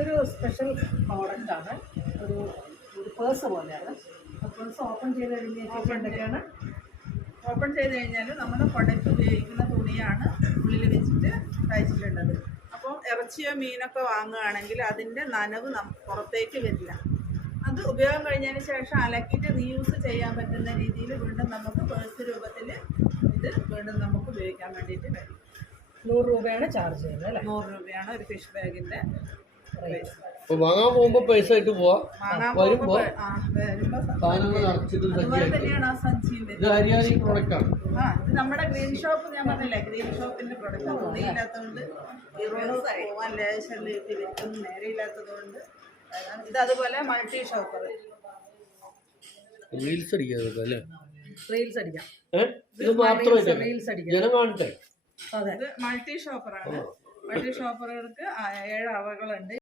ഇതൊരു സ്പെഷ്യൽ പ്രോഡക്റ്റാണ്. ഒരു പേഴ്സ് പോലെയാണ്. പേഴ്സ് ഓപ്പൺ ചെയ്ത് കഴിഞ്ഞാൽ എന്തൊക്കെയാണ്? ഓപ്പൺ ചെയ്ത് കഴിഞ്ഞാൽ നമ്മൾ പ്രൊഡക്റ്റ് ഉപയോഗിക്കുന്ന തുണിയാണ് ഉള്ളിൽ വെച്ചിട്ട് തയ്ച്ചിട്ടുള്ളത്. അപ്പോൾ ഇറച്ചിയോ മീനൊക്കെ വാങ്ങുകയാണെങ്കിൽ അതിൻ്റെ നനവ് പുറത്തേക്ക് വരില്ല. അത് ഉപയോഗം കഴിഞ്ഞതിന് ശേഷം അലക്കിയിട്ട് റീയൂസ് ചെയ്യാൻ പറ്റുന്ന രീതിയിൽ വീണ്ടും നമുക്ക് പേഴ്സ് രൂപത്തിൽ ഇത് വീണ്ടും നമുക്ക് ഉപയോഗിക്കാൻ വേണ്ടിയിട്ട് കഴിയും. 100 രൂപയാണ് ചാർജ് ചെയ്യുന്നത് അല്ലേ? 100 രൂപയാണ് ഒരു ഫിഷ് ബാഗിൻ്റെ പ്രൈസ്. വാങ്ങാൻ പോകുമ്പോൾ പൈസ ആയിട്ട് പോവാം. വരുമ്പോൾ അതുപോലെ തന്നെയാണ് ആ സഞ്ചിയും ഇത് നമ്മുടെ ഗ്രീൻ ഷോപ്പ് ഞാൻ പറഞ്ഞില്ലേ, ഗ്രീൻ ഷോപ്പിന്റെ പ്രൊഡക്റ്റ് തുണിയില്ലാത്തതുകൊണ്ട് പോവാൻ ലേശം വിൽക്കും നേരെയില്ലാത്തത് കൊണ്ട് ഇത്. അതുപോലെ മൾട്ടി ഷോപ്പർ റീൽസ് അടിക്കാം. റീൽസ് അടിക്കാം. റീൽസ് അടിക്കാം. ജനം കാണട്ടെ. ഇത് മൾട്ടി ഷോപ്പറാണ്. മൾട്ടി ഷോപ്പറുകൾക്ക് 7 അറകളുണ്ട്.